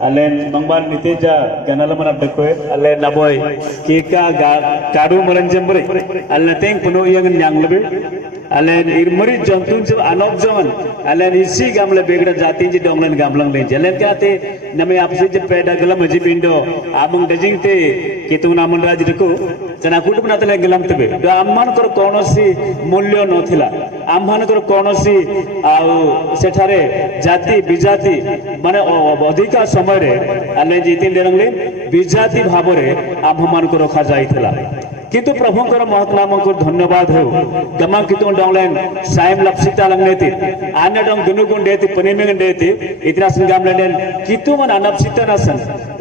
Alen mangban niteja ganala mana dekoe alen naboy kika kadu merenjem beri alen teng penuh yang nyang lebih alen irmeri jantun jeb anok jangan alen isi gamle begda jati ji donglen gamlang lenje alen kate nami apsi je peda galam ji pindo amung dejing te kitung namun raj deku jana kutu natale galam tebe do amman kor konosi मूल्य नथिला आममानकर कोनोसी आउ सेठारे जाति बिजाति माने अधिका समय रे आले जितिन देरंगले बिजाति भाबरे आममानकर रखा जाइथिला किंतु प्रभुंकर महत् नामको धन्यवाद हो गमा कितु डंगलेन साइम लपसिता लंगनेति आने डंग गुनुगुन देति पनिमेन देति इतना संगाम लेन कितु मन अनपसिता नसन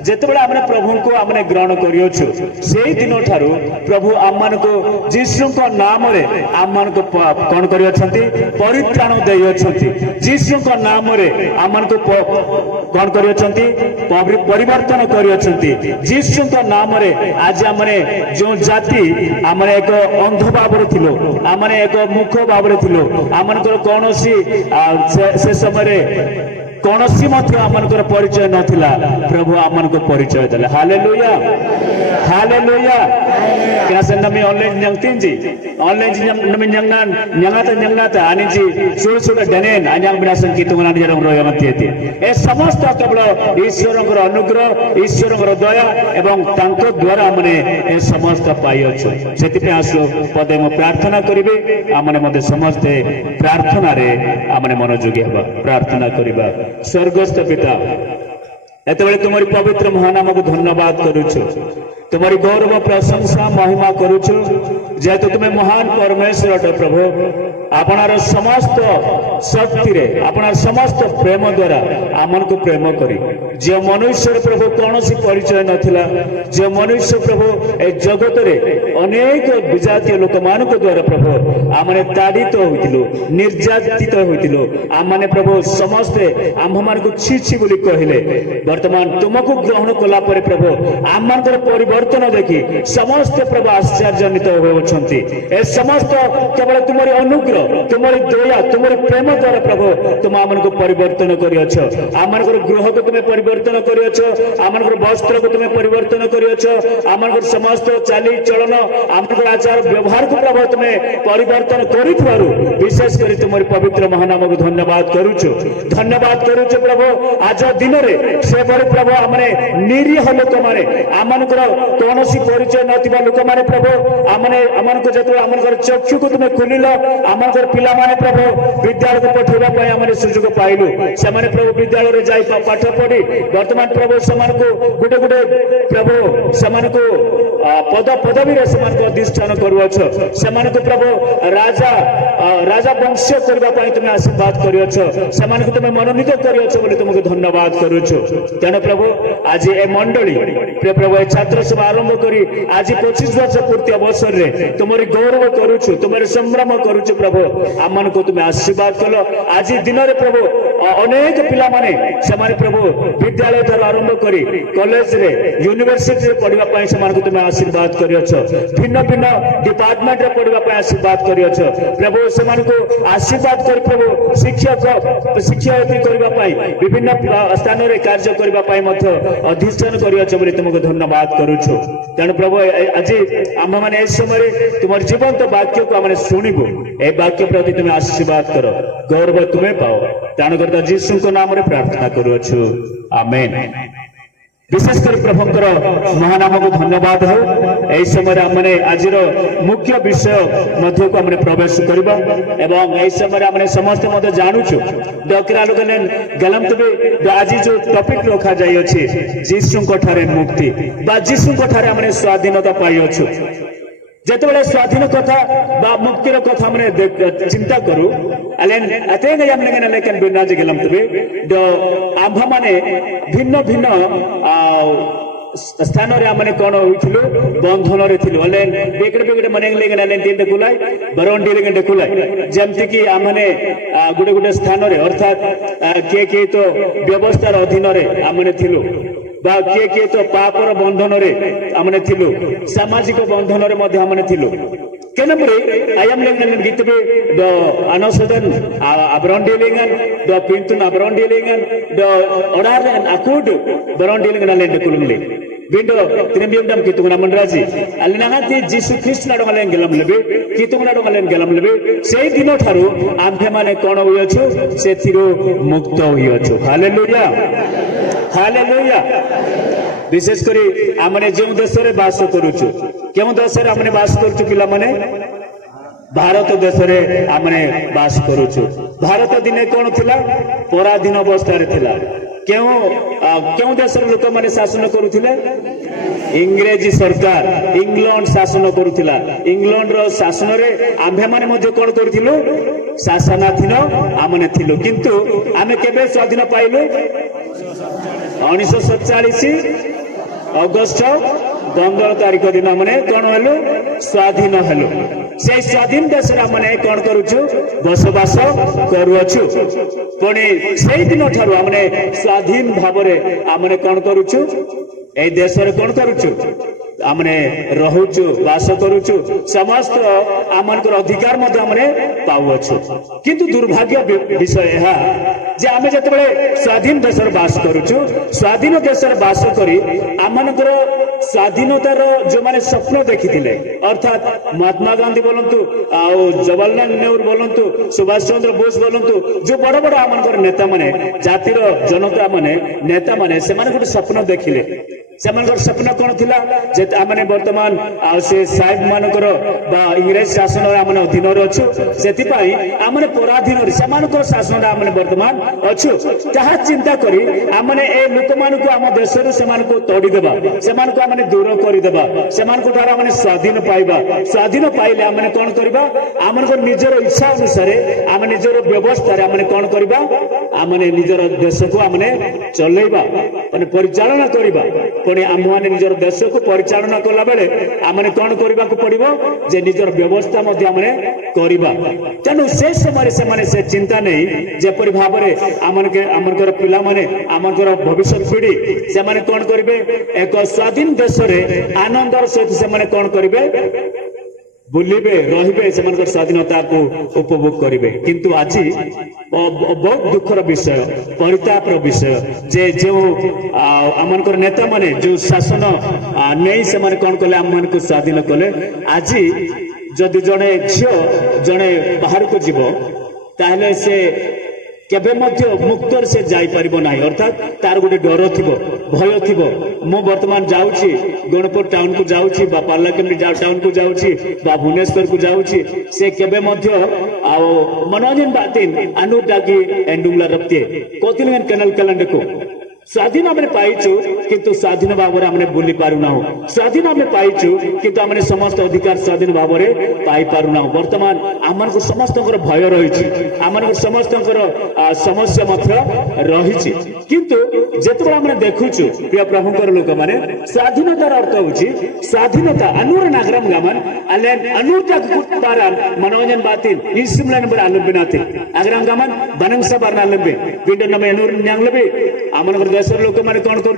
जेतबेला हमने प्रभु को हमने ग्रहण करियो छु सेही दिनो थारु प्रभु आम्मान को जीसु को नाम रे आम्मान को कोन करियो छथि परित्राण देयो छथि जीसु को नाम रे आम्मान को कोन करियो छथि परिवर्तन करियो छथि जीसु को नाम रे आज हमने जो जाति आमने एक अंध भाव थिलो आमने एक मुख भाव थिलो आमनकर कोनोसी से समय कोनोसी मत आमनकर परिचय नथिला प्रभु आमनको परिचय देले हालेलुया हालेलुया किनासे नमी ऑनलाइन न्यांगतिन जी ऑनलाइन जी नमी न्यांगनान न्यांगाता आनि जी सुर सुर डनेन आन्यां बिनासन कितुंगना निजरम रोयमतियति ए समस्त केवल ईश्वरकर अनुग्रह ईश्वरकर दया एवं तांको द्वारा हमने ए समस्त पाइयो सेति पे आसो पदे म प्रार्थना करिवे हमने मते समस्त प्रार्थना रे हमने मनोयोगी हबा प्रार्थना करिबा स्वर्गस्थ पिता एतबेले तुम्हारी पवित्र महानाम को धन्यवाद करूछु तुम्हारी गौरव प्रशंसा महिमा करूछु जेतु तुम्हें महान परमेश्वर अट प्रभु आपनार समस्त शक्ति रे आपनार समस्त प्रेम द्वारा आमन को प्रेम करी जे मनुष्य प्रभु कौनसी परिचय नथिला जे मनुष्य प्रभु ए जगत रे अनेक विजातीय लोक मान को द्वारा प्रभु आमने ताड़ित होइतिलो निर्यातित होइतिलो आमने प्रभु समस्त आम मान को छी छी बोली कहिले वर्तमान तुमको ग्रहण कला पर प्रभु आमनकर परिवर्तन देखि समस्त प्रभु आश्चर्यजनित होउछंती ए समस्त केवल तुम्हारी अनुग्रह तुम्हारी दया तुम्हारी प्रेम द्वारा प्रभु तुम आमन को परिवर्तन करियछ आमनकर गृह को तुम्हें परिवर्तन करियछ आमनकर वस्त्र को तुम्हें परिवर्तन करियछ आमनकर समस्त चाली चलन आमनकर आचार व्यवहार को प्रभु तुम्हें परिवर्तन करिथवारु विशेष करी तुम्हारी पवित्र महानाम को धन्यवाद करूछु प्रभु आज दिन रे से बड़े प्रभु हमने निरीह लोक माने आमनकर कोनोसी परिचय नथिबा लोक माने प्रभु हमने आमनको जतो आमनकर चक्षु को तुम्हें खुलिलो आमनकर पिला माने प्रभु विद्यालय को पठेबा पय हमने सुযোগ पाइलु से माने प्रभु विद्यालय रे जाई पाठ पढी वर्तमान प्रभु समान को गुटे प्रभु समान को पद पदवी रे समान को अधिष्ठान करूछ समान को प्रभु राजा वंश करबा पय तुम आशीर्वाद करियछ समान को तुम मनोनीत करियछ बोली तुमको धन्यवाद करूछ तेन प्रभु आज ए मंडली प्रभु ए छात्र सभा आरंभ करी आज 25 वर्ष पूर्ति अवसर रे तुमरी गौरव करूछु तुमरी संभ्रम करूछु प्रभु आमन को तुम आशीर्वाद कलो आज दिन रे प्रभु अनेक पिला माने समान प्रभु विद्यालय द्वारा आरंभ करी कॉलेज रे यूनिवर्सिटी रे पढ़िबा पय समान को तुम आशीर्वाद करियछ भिन्न भिन्न डिपार्टमेंट रे पढ़िबा पय आशीर्वाद करियछ प्रभु समान को आशीर्वाद कर प्रभु शिक्षयित्री करबा पय विभिन्न स्थान रे कार्य करबा पय मध्य अधिष्ठान करियछ बोली तुमको धन्यवाद करूछु तेन प्रभु आज आम माने ए समय तुमर जीवंत वाक्य को हमने सुनिबो ए वाक्य प्रति तुम आशीर्वाद करो गौरव तुम्हें पाओ त्राणकर्ता जीसु को नाम रे प्रार्थना करूछु आमेन विशेष कर प्रभुंकर महानाम को धन्यवाद हो ए समय हमने आजिर मुख्य विषय मध्य को हमने प्रवेश करबा एवं ए समय हमने समस्त मध्य जानूछु डकरा लोक ने गलम तबे आज जो टॉपिक रखा जाय अछि जीसु को ठारे मुक्ति बा जीसु को ठारे हमने स्वाधीनता पाई अछु जेतबेले स्वाधीन कथा बा मुक्तिर कथा हमने चिंता करू अलेन अतेन हमने लेकिन बिना जे गलम तबे द आभा माने भिन्न भिन्न स्थान रे हमने कोन होइथिलो बंधन रे थिलो अलेन बेगडे मने लेकिन अलेन तीन कुलाई बरंडी लेकिन कुलाई जेमति कि हमने गुडे स्थान रे अर्थात के तो व्यवस्थार अधीन रे हमने थिलो बा के तो पापर बंधन रे हमने थिलो सामाजिक बंधन रे मध्ये हमने थिलो Kenamre ayam lengan gitu be do anosodan abrondilingan do pintun abrondilingan do odaran akud abrondilingan alen dekulungli bindo trimbium dam kitung naman raji alina hati Jisu Kristo na dongalen gelam lebe kitung na dongalen gelam lebe sei dino tharu ampe mane kono hoyachu sethiru mukto hoyachu hallelujah hallelujah विशेष करी आमने जो देश रे बास करूछु केउ देश रे आमने बास करूछु पिला माने भारत देश रे आमने बास करूछु भारत दिने कोन थिला पराधीन अवस्था रे थिला केउ देश रे लोक माने शासन करूथिले इंग्रेजी सरकार इंग्लैंड शासन करूथिला इंग्लैंड रो शासन रे आम्भे माने मध्ये कोन करूथिलु शासनाधीन आमने थिलु किंतु आमे केबे स्वाधीन पाइलु 1947 अगस्ट 15 तारीख दिन आमने कौन हेलु स्वाधीन हेलु से स्वाधीन देश आमने कौन करूछु बसवास करूछु पुणी से दिन ठारू आमने स्वाधीन भाव आमने कौन करूछु ए देश रे कौन करूछु आमने रहुछु वास करूछु समस्त आमनकर अधिकार मध्ये आमने पाउछु किंतु दुर्भाग्य विषय है जे आमे जतबे स्वाधीन देश रे वास करूछु स्वाधीन देश रे वास करी आमनकर स्वाधीनतार जो माने स्वप्न देखिथिले अर्थात महात्मा गांधी बोलंतु आ जवाहरलाल नेहरू बोलंतु सुभाष चंद्र बोस बोलंतु जो बड़ बड़ आमनकर नेता माने जातिर जनता माने नेता माने से माने गोटे स्वप्न देखिले सेमानकर स्वप्न कौन थिला जे आमने वर्तमान से साहेब मानकर बा इंग्रेज शासन आमने अधीन अच्छु सेति पई आमने पराधीन सेमानकर शासन आमने वर्तमान अच्छु जहा चिंता करी आमने ए लोक मानको आम देश रे सेमानको तोड़ी देबा सेमानको आमने दूर करि देबा सेमानको द्वारा आमने स्वाधीन पाइबा स्वाधीन पाइले आमने कोन करबा आमनको निजर इच्छा अनुसार आम निजर व्यवस्था रे आमने कोन करबा आमने निजर देश को आमने चलेबा माने परिचालन करबा पुणी आम मैंने निजर देश को परिचालना कला बेले आमने कौन करने को पड़ो जे निजर व्यवस्था करवा तेणु से समय से चिंता नहीं जेपरी भाव में आमर पिला माने आमर भविष्य पीढ़ी से कौन करेंगे एक स्वाधीन देश में आनंदर सहित से कौन करेंगे बुलिबे रहिबे सेमानकर स्वाधीनता को उपभोग करिवे किंतु आज बहुत दुखर विषय परितापर विषय जे जो आमनकर नेता माने जो शासन नहीं से माने कौन कले आम को स्वाधीन कले आज जदि जड़े झील जड़े बाहर को जीव ताहले से केबे मध्य मुक्त से जाई परिबो नाही अर्थात तार गोटे डर थिबो भय थिबो मु वर्तमान जाउची गणपुर टाउन को जाउची बा पार्लाकेंद्री टाउन को जाउची बा भुवनेश्वर को जाउची से केबे मध्य आ मनोरंजन बातिन अनुटाकी एंडुंगला रप्ते कोतिलगन केनल कलंड को स्वाधीन आमने पाइछु किंतु स्वाधीन भाव में आमने बुली पारु ना स्वाधीन आमने पाइछु किंतु आमने समस्त अधिकार स्वाधीन भाव में पाई पारु ना वर्तमान आमन को समस्त भय रही आमन को समस्त समस्या रही किंतु जेतबे आमने देखुछु प्रिय प्रभुकर लोक माने स्वाधीनतार अर्थ होछि स्वाधीनता अनूर नागरम गमन अले अनूर तक कुतारान मनोरंजन बातिन इसिमला नंबर आलुबिनाति अगरम गमन बनंगसा बरना लबे पिंड नमे अनूर न्यांगलबे आमन देश लोक मैंने कौन कर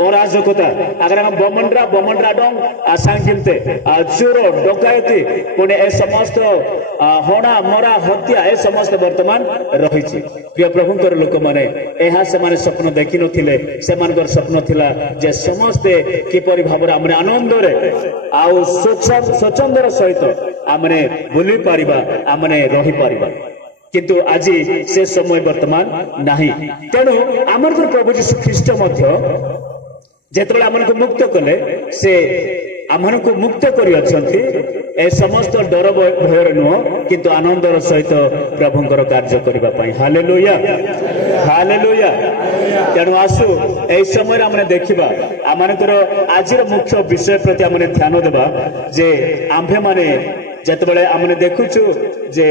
अराजकता अगर हम बमंड्रा डंग आसांगिलते चोर डकायती पुणे ए समस्त हणा मरा हत्या ए समस्त वर्तमान रही प्रिय प्रभुंकर लोक मैंने यह से स्वप्न देखि नथिले सेमानकर स्वप्न थिला जे समस्ते किपरि भाव आमने आनंद रे आउ स्वच्छंदर सहित आमने बुली पारिबा आमने रही पारिबा किंतु आज से समय वर्तमान नहीं तेणु आमर प्रभु जीशु ख्रीष्ट जेतबेले आमनको मुक्त कले से आमनको मुक्त करी अछंती ए समस्त डर भय नुह किंतु आनंदर सहित प्रभुंकर कार्य करबा पई हालेलुया हालेलुया तेणु आसु ए समय आमने देखिबा आमनकर आजिर मुख्य विषय प्रति आमने ध्यान देबा जे आम्भे माने जेतबेले आमने देखुछु जे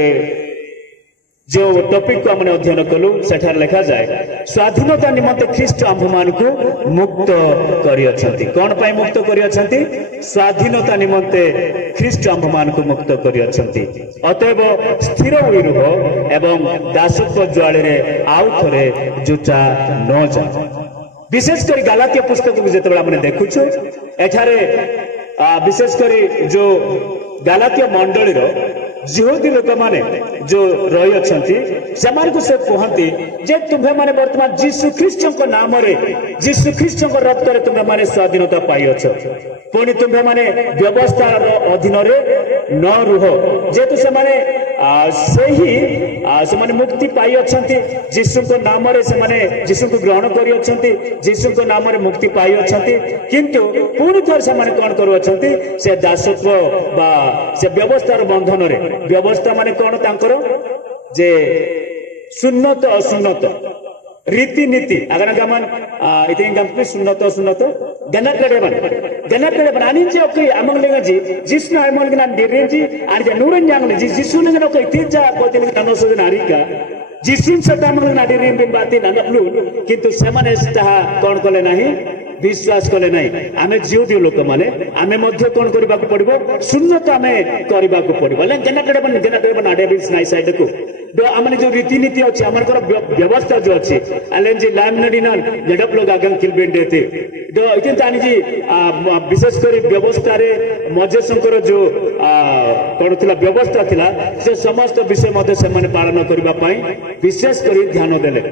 जो टॉपिक को हमने अध्ययन कलु सेठार लिखा जाए स्वाधीनता निमंते ख्रीष्ट आम्भमान को मुक्त करी अछंती कोन पई मुक्त करी अछंती स्वाधीनता निमंते ख्रीष्ट आम्भमान को मुक्त करी अछंती अतएव स्थिर होई रुह एवं दासत्व ज्वाले रे आउ थरे जुचा न जा विशेष करी गलातिया पुस्तक को जेतबेला हमने देखुछु एठारे विशेष करी जो ଗାଲାତୀୟ ମଣ୍ଡଳୀର जिहुदी लोक माने जो रही अछंती सेमान को से कहंती जे तुम्हे माने वर्तमान जीसु ख्रीष्ट को नाम रे जीसु ख्रीष्ट को रक्त रे तुम्हे माने स्वाधीनता पाई अछ पुणी तुम्हे माने व्यवस्था रो अधीन रे न रुह जेतु से माने सही से माने मुक्ति पाई अछंती जीसु को नाम रे से माने जीसु को ग्रहण करी अछंती जीसु को नाम रे मुक्ति पाई अछंती किंतु पुणी थोर से माने कोन करू अछंती से दासत्व बा से व्यवस्था रो बंधन रे व्यवस्था माने कौन तांकर जे सुन्नत असुन्नत रीति नीति अगर गमन इतने गम सुन्नत असुन्नत गनत आनी जे ओके अमंग लेगा जी जिसने अमंग लेगा डिरेंजी आनी जे नूरन जांगले जी जिसु लेगा ओके तीजा कोते ननो सो नारिका जिसिन सदा अमंग ना डिरें बिन बाती ना नप्लु किंतु सेमाने स्था कोन कोले नाही विश्वास कले नहीं आमे जिउदी लोक माने आमे मध्य कोन करबा को पड़िबो सुन्नत आमे करबा को पड़िबो ले जनटडे बन आडे बिस नाइ साइड को दो आमने जो रीति नीति अछि हमर कर व्यवस्था जो अछि अलेन जी लाम नडिनन जडप लोग आगम किलबेन देते दो इतिन तानी जी विशेष करी व्यवस्था रे मजे शंकर जो कोन थिला व्यवस्था थिला से समस्त विषय मध्य से माने पालन करबा पई विशेष करी ध्यान देले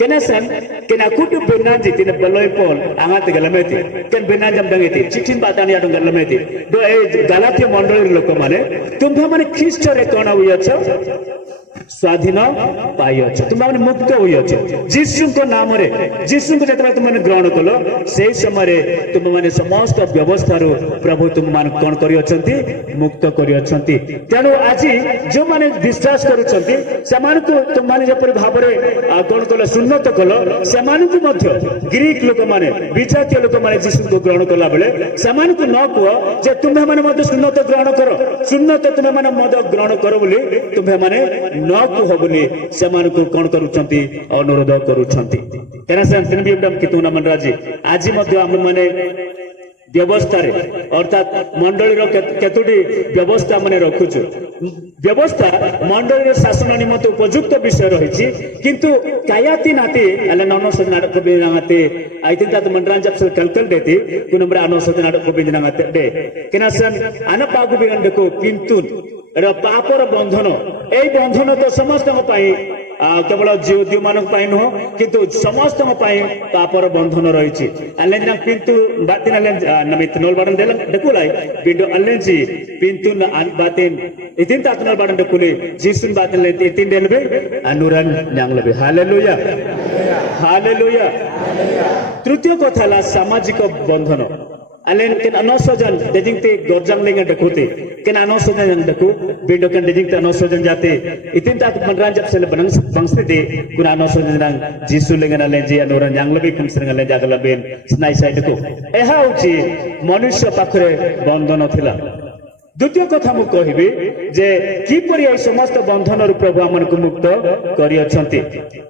केनेसन केना कुटु बेनाजी तिने बलोय पोल आंगात गलमेति केन बेनाजम दंगेति चिठिन बातानी आडो गलमेति दो ए गालातीय मंडली लोक माने तुमभा माने ख्रीष्ट रे कोन होय छ स्वाधीन पाई अछ तुम माने मुक्त होय छ जीसु को नाम रे जीसु को जतरा तुम माने ग्रहण कलो सेही समय रे तुम माने समस्त व्यवस्था रो प्रभु तुम मान कोन करि अछंती मुक्त करि अछंती तेनु आजि जो माने विश्वास करू छंती समान को तुम माने जपर भाव रे कोन कलो सुन्नत कलो समान को मध्य ग्रीक लोक माने विजातीय लोक माने जीसु को ग्रहण कला बेले समान को न को जे तुम माने मध्य सुन्नत ग्रहण करो सुन्नत तुम माने मध्य ग्रहण करो बोली तुम माने न को बोली समान को कोन करूछंती अनुरोध करूछंती केना से तिन भी एकदम कितुना मनराजी आज मध्य हम माने व्यवस्था रे अर्थात मंडली रो केतुडी व्यवस्था माने रखुछु व्यवस्था मंडली रो शासन निमंत उपयुक्त विषय रहिछि किंतु कायाति नाते अले ननो सनाड को बिनाते आई थिंक दैट मंडरान जब से कलकल देती कुनमरा अनो सनाड को बिनाते दे केना से अन पागु बिगन देखो किंतु र पापर बंधन ए बंधन तो समस्त पाई केवल जीव मानक पाई नुह किंतु समस्त पाई पापर बंधन रही अल्लेन पिंतु बातिन अल्लेन नमित नोल बाडन देलन देखुलाई वीडियो अल्लेन जी पिंतु बातिन इतिन तातनल बाडन देखुली जीसुन बातिन ले इतिन देलबे अनुरन न्यांगलबे हालेलुया हालेलुया तृतीय कथाला सामाजिक बंधन अलेन केन अनसजन देजिंगते गोरजंग लेंगे देखुते केन अनसजन देखु वीडियो केन देजिंगते अनसजन जाते इतिन तात मनरान जब से बंगसे दे गुना अनसजन जीसु लेंगे नले जी अनुरन यांगलबे कुमसरंग ले जागलबेन स्नाई साइड को एहा उची मनुष्य पाखरे बंधन थिला द्वितीय कथा मु कहिबी जे किपरि ए समस्त बंधन रु प्रभु हमन को मुक्त करि अछंती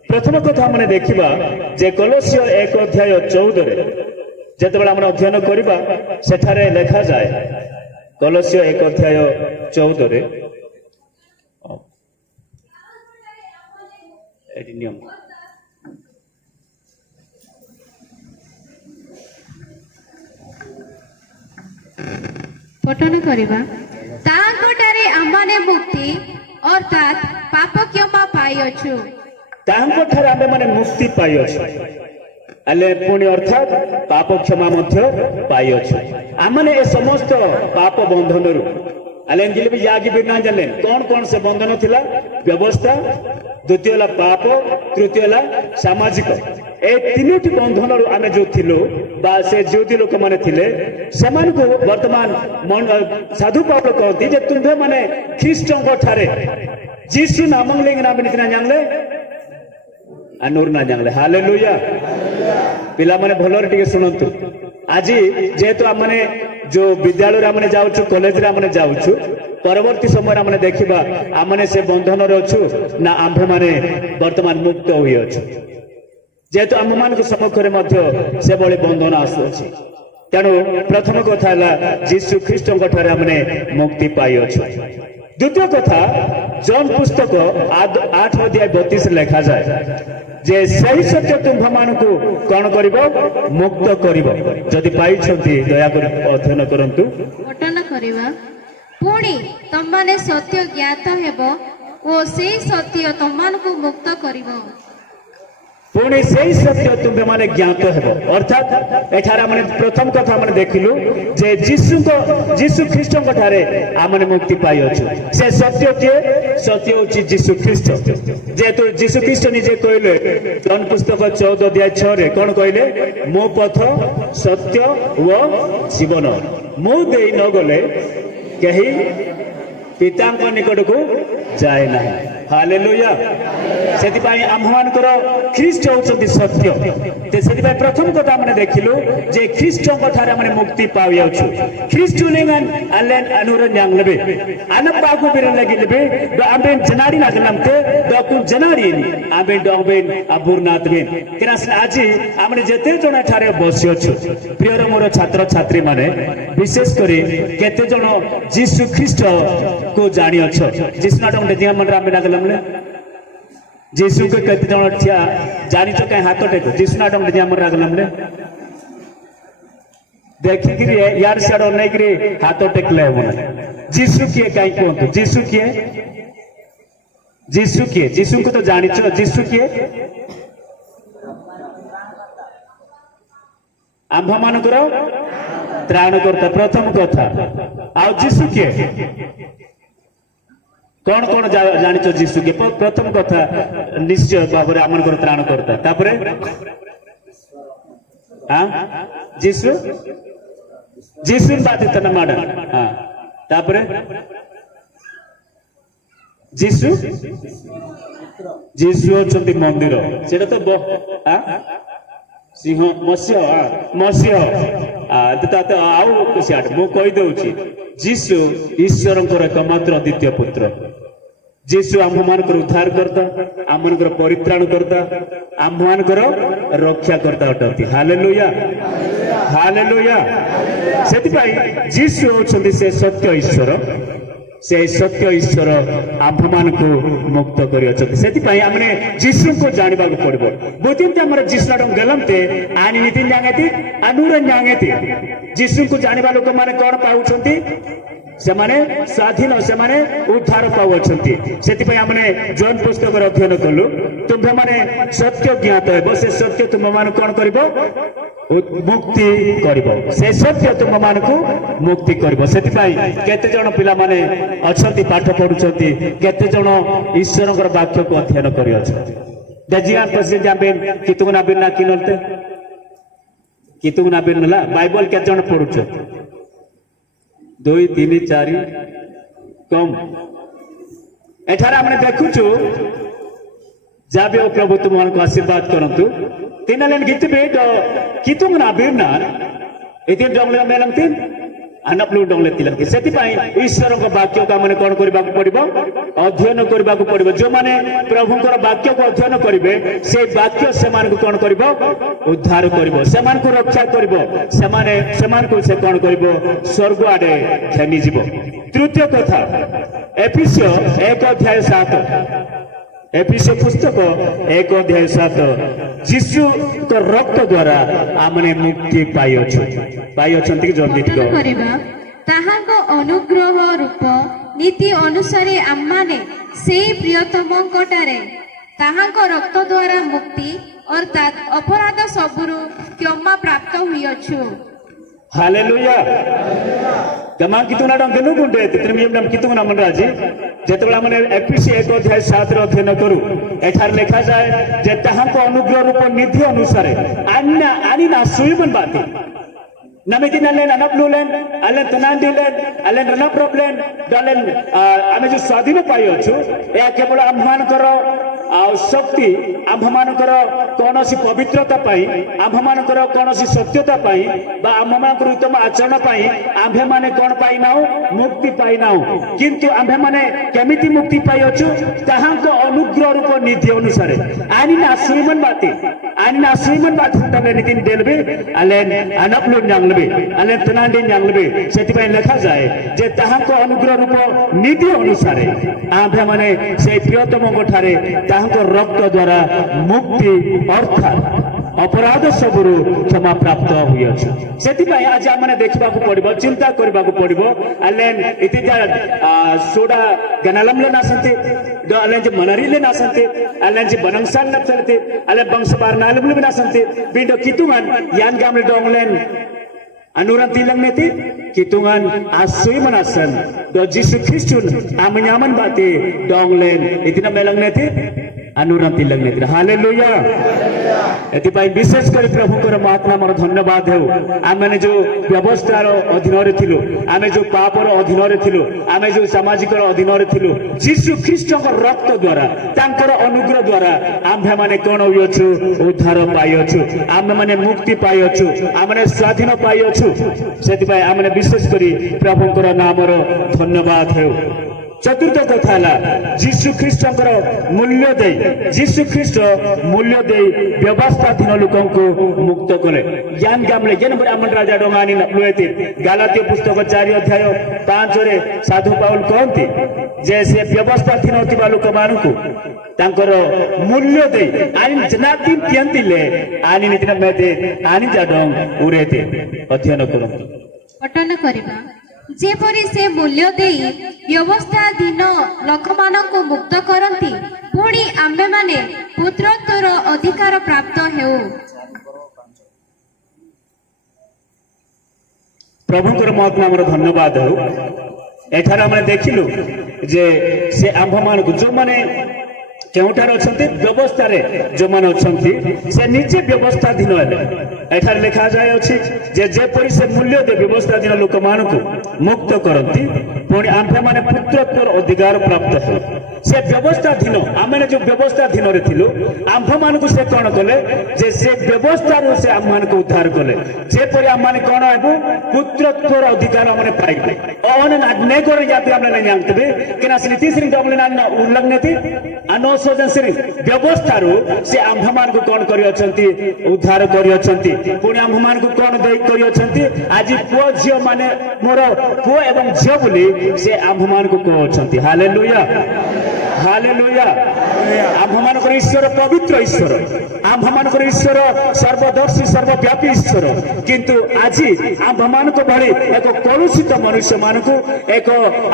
प्रथम कथा हमने देखिबा जे कोलोसियो 1 अध्याय 14 रे जेतेबेला हम अध्ययन करिबा सेठारे लेखा जाए कोलोसियो 1 अध्याय 14 रे एडी नियम पठन करिबा तांकोटारे आमाने मुक्ति अर्थात पाप क्षमा पाइयछु तांकोठारे आमे माने मुक्ति पाइयछु अले पुणी अर्थात पाप क्षमा मध्य पाइयछु आमने ए समस्त पाप बंधन रु अले जिले भी यागी बिना जले कौन कौन से बंधन थिला व्यवस्था द्वितीय ला पाप तृतीय ला सामाजिक ए तीनोटी बंधन रु आमे जो थिलो बा से ज्योति लोक माने थिले समान को वर्तमान साधु पावल कहती जे तुंभे माने ख्रीष्ट ठारे जीसु नामंग लेंगे नाम नितना जानले अनुर ना जानले हालेलुया पिला माने भलर टिके सुनंतु आजी जेहेतु आमने जो विद्यालय रे आमने जाउछु कॉलेज रे आमने जाउछु परवर्ती समय आमने देखिबा आमने से बंधन रे अछु ना आंभे माने वर्तमान मुक्त होई अछु जेहेतु आम मान को सम्मुख रे मध्य से बळे बंधन आसुछि तेणु प्रथम कथा हला जीसु ख्रीष्ट ठारे आमने मुक्ति पाई अछु द्वितीय कथा जॉन पुस्तक 8 अध्याय 32 लिखा जाए जे सही सत्य तुम्भ मान को कौन करिबो मुक्त करिबो जदि पाई छथि दया कर अध्ययन करंतु पठन करिबा पुणी तमने सत्य ज्ञात हेबो ओ सेई सत्य तमनकु मुक्त करिवो पुणी से सत्य तुम्हें माने ज्ञात है अर्थात एठारा माने प्रथम कथा माने देखिलु जे जीसु ख्रीष्ट को ठारे आमने मुक्ति पाई अछि से सत्य के सत्य होछि जीसु ख्रीष्ट जेतु जीसु ख्रीष्ट निजे कहले जॉन पुस्तक 14 अध्याय 6 रे कोन कहले मो पथ सत्य व जीवन मो देई न गले कहि पिता निकट को जाए ना हालेलुया सेति पाई आम्हानकर ख्रीष्ट होचंती सत्य ते सेति पाई प्रथम कथा हमने देखिलु जे ख्रीष्ट कथारे हमने मुक्ति पाउ याछु ख्रीष्ट लेगन अलेन अनुर न्यांगलबे अनपागु बिरन लगिलबे दो आबेन जनाडी लागलमते दो कु जनाडी नि आबेन डोबेन अबुरनाथ बेन किरास आजि हमने जेते जण ठारे बसियो छु प्रियर मोर छात्र छात्री माने विशेष करी केते जण जीसु ख्रीष्ट को जानियो छ जिसनाडम दिया मन राम लागलमले जीसु के कते जण ठिया जानि छ कय हाथ टेको जिसनाडम दिया मन लागलमले देखि कि यार साडो नै कि हाथ टेकले मन जीसु किए काई कोंतो जीसु किए जीसु को तो जानि छ जीसु किए आम्भ मानकर त्राणकर्ता प्रथम कथा आ जीसु किए कौन कौन जानिच जीसु के प्रथम कथा निश्चय भाव आमनकर त्राण करता तापरे हाँ जीसु जीसु बात तना माडा हाँ तापरे जीसु जीसु होचंती मंदिर सेटा तो हाँ सिंह मत्स्य आउ सियाड मु कहि दउची जीसु ईश्वरंकर एकमात्र द्वितीय पुत्र जीसु आम्भमानकर उद्धार करता आम्भमानकर परित्राण करता आम्भमानकर रक्षा करता अटती हालेलुया हालेलुया सेति पाई जीसु होचंती से सत्य ईश्वर से सत्य ईश्वर आम्भमान को मुक्त करी आमने जीसु को जानवा पड़ो बुद्धिंत जीसुडम गलमते आनी नीति जांगेती अनुर जांगेती जीसु को जानवा लोक माने कौन पाउछंती से माने स्वाधीन से माने उद्धार पाउछंती सेति आमने जॉन पुस्तक अध्ययन कलु तुम्हे माने सत्य ज्ञात हेबो से सत्य तुम मान कौन करिवो मुक्ति करिवो से सत्य तुम मान को मुक्ति करिवो सेति केते जण पिला माने अछंती पाठ पढुछंती केते जण ईश्वरंकर वाक्य को अध्ययन करि अछंती दजिया पसे जाबे कितुना बिना किनलते कितुना बिनला बाइबल के जण पढुछ 2 3 4 कम एठारा हमने देखुछु जाबे प्रभु तुमको आशीर्वाद करंतु तीनलेन गीत बेट कितुना बिना इति डंगले मेलंतिन अनपलु डंगले तिलम के सेति पाई ईश्वर को वाक्य का माने कोन करबा पड़िबो अध्ययन करबा पड़िबो जो माने प्रभु को वाक्य को अध्ययन करिवे से वाक्य से मान को कोन करबो उद्धार करबो से मान को रक्षा करबो से माने से मान को से कोन करबो स्वर्ग आडे खेनी जीवो तृतीय कथा एफिसियो 1 अध्याय 7 एफिसियो पुस्तक 1 अध्याय 7 जीसु को रक्त द्वारा आमने मुक्ति पाइछंती जल्दी ताहाको अनुग्रह रूप नीति अनुसारे आम्माने से प्रियतम कोटारे ताहाको रक्त द्वारा मुक्ति अर्थात अपराध सबुरु क्षमा प्राप्त हुइछु हालेलुया गमा कितुना डम देनु गुंडे तित्रमियम डम कितुना मन राजी जेतबेला माने एफिसी 1 अध्याय 7 रे अध्ययन करू एठार लिखा जाय जे ताहाको अनुग्रह रूप निधि अनुसारे आनिना सुइबन बाती नमेदिन लेन अनपलुलेन अलेन तनांदिलेन अलेन रना प्रॉब्लेम डलेन आमे जो स्वाधीन पाइ अछु या केवल आम्भमानकर शक्ति आम्भमानकर कोनोसी पवित्रता पाई आम्भमानकर कोनोसी सत्यता पाई बा आम्भमानकर उत्तम आचरण पाई आम्भे माने कोन पाई नाउ मुक्ति पाई नाउ किंतु आम्भे माने केमिति मुक्ति पाइ अछु ताहाको अनुग्रह रूप निधि अनुसार आनिना सुइमन बाती तने नितिन देलबे अलेन अनपलु न्यांगलबे अलेन तनांडी न्यांगलबे सेति पई लिखा जाय जे ताहाको अनुग्रह रूप निधि अनुसार आम्भे माने से प्रियतम गोठारे ताहाको रक्त द्वारा मुक्ति अर्थात अपराध सबुरु क्षमा प्राप्त हुई अछि सेति पय आज हमने देखबा को पड़िबो चिंता करबा को पड़िबो अलेन इति सोडा गनालम ले नासंते दो अलेन जे मनरी ले नासंते अलेन जे बनंगसान न चलते अले बंगसबार नालम ले नासंते बिंडो कितुमान यान गामले डोंगलेन anuran tilang neti kitungan asui manasan do Yesus Kristus amenyaman bate donglen itina melang neti anuran tilang neti hallelujah एतिपाई विशेष कर प्रभु कर महात्मा मोर धन्यवाद हेउ आमे जो व्यवस्था रो अधीन रे थिलु आमे जो पाप रो अधीन रे थिलु आमे जो सामाजिक रो अधीन रे थिलु यीशु ख्रीष्ट को रक्त द्वारा तांकर अनुग्रह द्वारा आम्भे माने कोन होयछु उद्धार पाइयछु आम्भे माने मुक्ति पाइयछु आमे स्वाधीन पाइयछु सेतिपाई आमे विशेष करी प्रभु कर नाम रो धन्यवाद हेउ चतुर्थ कथा जीशु ख्रीष्ट मूल्य दे जीशु ख्रीष्ट मूल्य दे व्यवस्थाधीन लोक मुक्त कले ज्ञान गामले जेन ब्राह्मण राजा डोंगानी लुएति गालातिय पुस्तक 4 अध्याय 5 रे साधु पाउल कहंती जे से व्यवस्थाधीन होतिबा लोक मानकु तांकर मूल्य दे आनी जनाती पियंतिले आनी नितिन मेते आनी जाडोंग उरेते अध्ययन करंतु पठन करिबा जेपरी से मूल्य देई व्यवस्थाधीन लोकमानंको मुक्त करंती पुणी आम्भे माने पुत्रत्वर अधिकार प्राप्त हेउ प्रभुकर महात्मा मोर धन्यवाद हो एठार हमने देखिलु जे से आम्भ मानकु जो माने केउठार अछंती व्यवस्था रे जो मान अछंती से निजे व्यवस्थाधीन हेले एठार लिखा जाय अछि जे जेपरि से मूल्य दे व्यवस्थाधीन लोक मानकु मुक्त करंती पुणी आम्भे माने पुत्रत्वर अधिकार प्राप्त हो से व्यवस्थाधीन आमे जो व्यवस्थाधीन रे थिलु आम्भ मानकु से कोन कले जे से व्यवस्था रो से आम मानकु उद्धार कले जेपरि आम माने कोन हेबु पुत्रत्वर अधिकार हमने पाइबे ओन ने कोन जाति हमने नै जानतबे केना स्थिति श्री हमने ना उल्लंघनति अनोसोजन श्री व्यवस्था रो से आम्भ मानकु कोन करि अछंती उद्धार करि अछंती पुणी आम्भ मानकु कोन दे करि अछंती आज पुओ झियो माने मोर पुओ एवं झियो बोली से आम्भ मानकु को अछंती हालेलुया हालेलुया आम्भ मानकर ईश्वर पवित्र ईश्वर आम्भ मानकर ईश्वर सर्वदर्शी सर्वव्यापी ईश्वर किंतु आज आम्भ मानक भली एक कलुषित मनुष्य मानकु एक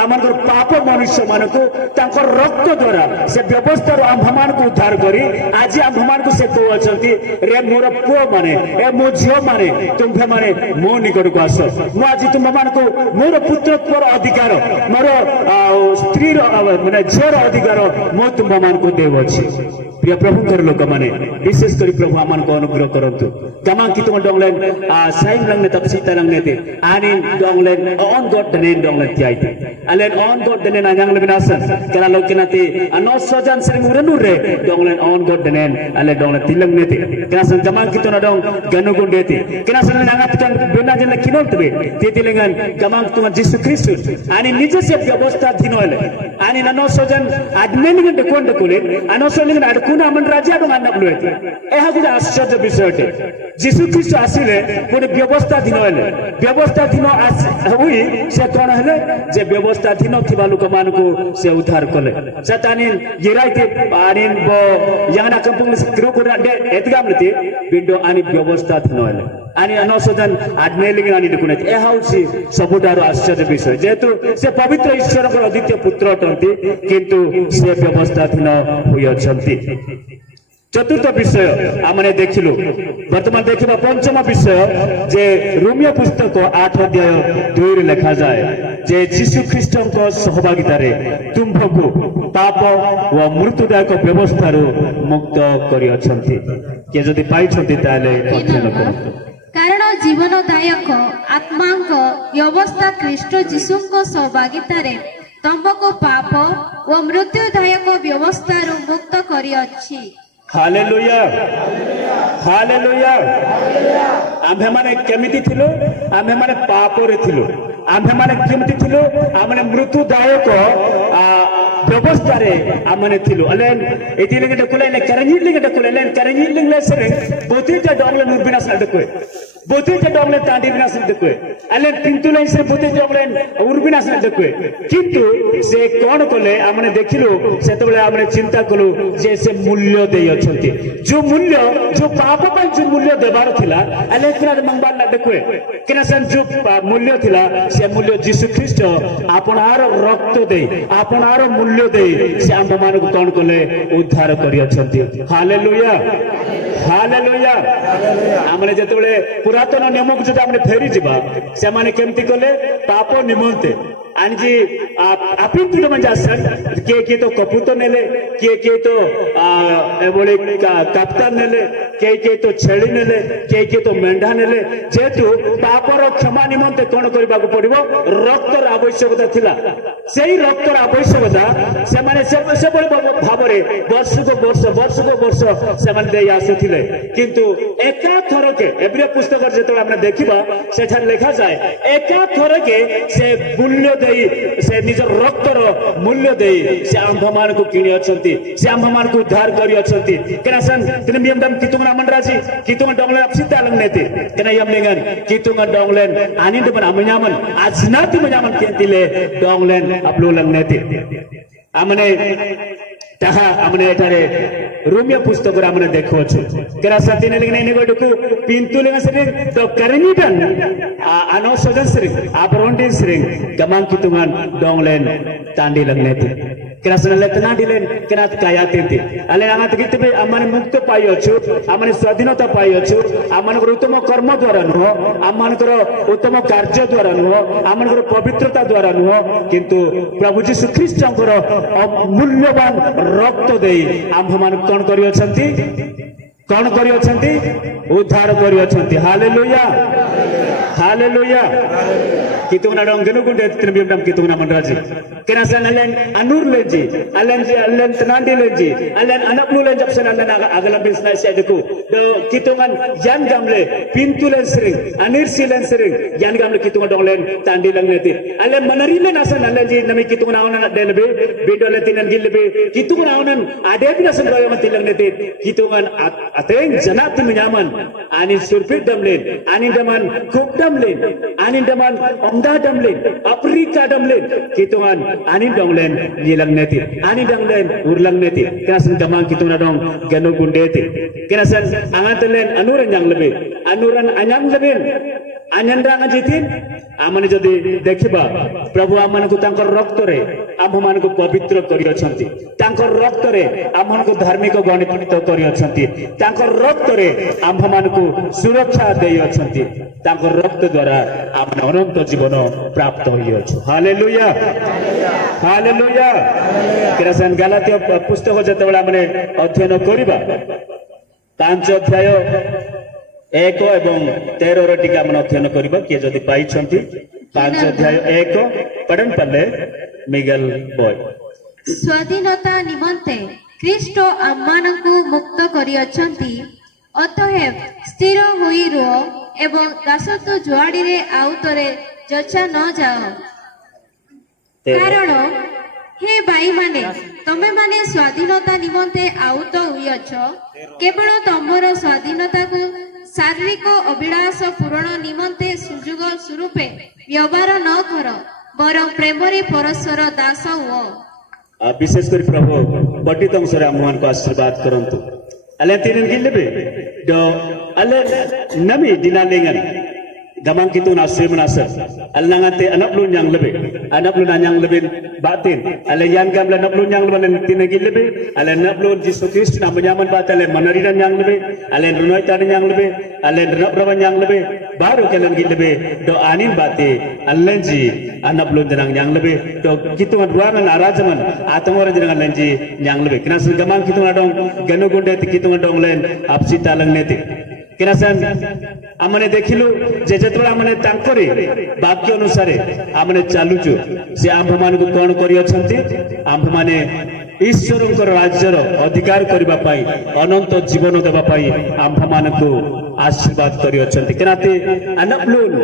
आमनकर पाप मनुष्य मानकु तांकर रक्त द्वारा से व्यवस्था रो आम्भ मानकु उद्धार करी आज आम्भ मानकु से को अछंती रे मोर पुओ माने ए मो झियो माने तुमभे माने मो निकट को आसो मो आज तुम मानकु मोर पुत्रत्वर अधिकार मोर स्त्री रो माने झियो रो अधिकार मो तुम मानकु देव अछि प्रिय प्रभु कर लोक माने विशेष करी प्रभु आमान को अनुग्रह करंतु गमा की तुम डोंगलेन साइम लंगने तपसीता लंगने ते आनी डोंगलेन ऑन गॉड दनेन डोंगलेन त्याइते अलेन ऑन गॉड दनेन आंगल बिनासन करा लोकनाते अनो सजन श्री मुरनु रे डोंगलेन ऑन गॉड दनेन अले डोंगलेन तिलंगने ते कना सन गमा की तुम डोंग गनु गुंडेते कना सन नांगा तुम बिना जन किनोलतबे ते तिलंगन गमा तुम यीशु ख्रीष्ट आनी निजे से व्यवस्था धीनोले आनी ननो सजन आदमेन गंड कोंड कोले अनो सजन कुना मन राजा को मानना पड़े एहा गुड आश्चर्य विषय टे यीशु ख्रीष्ट आसीले पुनी व्यवस्था धीन हेले व्यवस्था धीन हुई से कोन हेले जे व्यवस्था धीन थिबा लोक मान को से उद्धार कले सतानी गिराइते आनिन बो याना कंपंग स्क्रो को डे एतगामलते विंडो आनी व्यवस्था धीन हेले आनी अनसजन आदमे लिगिन आनी दुकुने एहा उसी सबुदारो आश्चर्य विषय जेतु से पवित्र ईश्वर को अद्वितीय पुत्र अटंती किंतु से व्यवस्था धीन हुई अछंती चतुर्थ विषय आमने देखिलु वर्तमान देखिबा पंचम विषय जे रोमियो पुस्तक 8 अध्याय 2 रे लिखा जाय जे यीशु ख्रीष्ट को सहभागिता रे तुमको पाप व मृत्युदायक व्यवस्था रो मुक्त करि अछंती के जदि पाइ छंती ताले अध्ययन करंतु कारण जीवनदायक आत्मांक व्यवस्था ख्रीष्ट यीशु को सहभागिता रे तुमको पाप व मृत्युदायक व्यवस्था रो मुक्त करि अछि हालेलुया हालेलुया आम्भे माने केमिति थिलो आम्भे माने पाप रे थिलो आम्भे माने केमिति थिलो आमने मृत्युदायक व्यवस्था रे आमने थिलु अलेन एति लेगे डकुले ने करंजी लेगे डकुले लेन करंजी लेगे सरे बोते ज डोगले नुरबिना सा डकुए बोते ज डोगले तांडी बिना सा डकुए अलेन पिंतु लेन से बोते डोगले उरबिना सा डकुए किंतु से कोन कोले आमने देखिलु सेतबले आमने चिंता कलु जे से मूल्य देय अछंती जो मूल्य जो पाप पर जो मूल्य देबार थिला अले किना मंगबाल ना डकुए किना सन जो मूल्य थिला से मूल्य यीशु ख्रीष्ट आपनार रक्त दे आपनार मूल्य दे से आम मान को कोन कोले उद्धार करि अछंती हालेलुया हालेलुया आमने जेतबले पुरातन नियम को जदा आमने फेरी जिबा से माने केमती कोले पाप निमंते आणजी आपण तुला म्हणजे असं के तो कपूतो नेले के तो एबोले काप्तान नेले के तो छेली नेले के तो मेंढा नेले जेतु पापर क्षमा निमंते कोन करबा को पड़िबो रक्तर आवश्यकता थिला सेही रक्तर आवश्यकता से माने से बड़े भाबरे वर्ष को वर्ष से माने देई आसुथिले किंतु एका थरके एब्रे पुस्तक जेतबे हमने देखिबा सेठा लिखा जाय एका थरके से मूल्य से निज रक्तर मूल्य दे से आंभ मान को किणी अछंती से आंभ मान को उद्धार करी अछंती केना सन तिन बियम दम कितुंग नामन राजी कितुंग डोंगले अपसिता लंगनेते केना यम लेंगन कितुंग डोंगलेन आनिंद बन अमयामन आजनाति मयामन केंतिले डोंगलेन अपलो लंगनेते आमने ताहा आमने एठारे रोमियो पुस्तक आमने देखो छु केरा सतिने लेगने ने गोडकु पिंतु लेगा सरे तो करनीटन आनो सजन सरे आबरोंडिन सरे गमांग कितुंगन डोंगलेन तांडी लगनेते केरा सनले तना दिलेन केना कायातेते अले आंगात कितबे आमने मुक्त पाइयो छु आमने स्वाधीनता पाइयो छु आमन उत्तम कर्म द्वारा नो आमन उत्तम कार्य द्वारा नो आमन पवित्रता द्वारा नो किंतु प्रभु यीशु ख्रीष्टंकर मूल्यवान रक्त दे आंभ मान कौन करी अछंती कौन करी अछंती उद्धार करी अछंती हालेलुया हालेलुया कितुना डंगनु गुंडे तिनबिम दम कितुना मनराजी केना सन अलेन अनुर लेजी अलेन तनांडी लेजी अलेन अनपलु ले जब सन अलेन अगला बिजनेस से देखो दो कितुंगन यान gamle pintu len sering anir silen sering यान gamle कितुंगा डोंगलेन तांडी लंगनेती अले मनरी ले नसन अले जी नमी कितुंगा आवना देलबे बेडोले तिनन गिलबे कितुंगा आवनन आदे भी नसन रोय मति लंगनेती कितुंगन अतेन जनाति मयामन आनि सुरपिट दमलेन आनि दमन खूब दमलेन आनि दमन ओंदा दमलेन अफ्रीका दमलेन कितुंगन आनि डोंगलेन निलंगनेती आनि डोंगलेन उरलंगनेती केनासन गमांग कितुंगा डोंग गनो गुंडेती केनासन आंगातलेन अनुरन यांगलबे अनुरन अयांगलबेन आनंदांगा जिथिन आमने जदि देखिबा प्रभु आमन को तांकर रक्त रे आम मान को पवित्र करि अछंती तांकर रक्त रे आमन को धार्मिक गणित करि अछंती तांकर रक्त रे आम मान को सुरक्षा देई अछंती तांकर रक्त द्वारा आमन अनंत जीवन प्राप्त होई अछु हालेलुया हालेलुया कृष्ण गलातिया पुस्तक जतबेला हमने अध्ययन करिबा 5 अध्याय 1 एवं 13 टीका मन अध्ययन करिबा के जदि पाई छंती 5 अध्याय 1 पढ़न पले मिगल बॉय स्वाधीनता निमंते ख्रीष्ट आम्मानकु मुक्त करि अछंती अतएव स्थिर होई रो एवं दासत्व जुआड़ी रे आउतरे जचा न जाओ कारण हे भाई माने तमे माने स्वाधीनता निमंते आउत हुई अछ केवल तमर स्वाधीनता को शारीरिक अभिलाष पूरण निमंते सुजुग स्वरूपे व्यवहार न कर बरं प्रेम रे परस्पर दास हो विशेष कर प्रभु बटी तंसरे आममान को आशीर्वाद करंतु अले तीन गिलबे दो अले नमी दिना लेंगन gamang kitu nasri menasar alangate anaplu nyang lebe batin ale yan gamla anaplu nyang lebe tinagi lebe ale anaplu Yesus Kristus nama nyaman batale manaridan nyang lebe ale runoi tan nyang lebe ale runoi nyang lebe baru kalian lebe do anin bate allenji anaplu jenang nyang lebe do kitu duaran arajaman atamora jenang allenji nyang lebe kenas gamang kitu adong ganu gunde kitu adong len apsi talang nete केनासन आमने देखिलु जे जतबेला आमने तांकरे वाक्य अनुसार आमने चालुचु से आंभ मान को कोन करि अछंती आंभ माने ईश्वरंकर राज्यर अधिकार करबा पाई अनंत जीवन देबा पाई आंभ मान को आशीर्वाद करि अछंती केनाते अनपलुन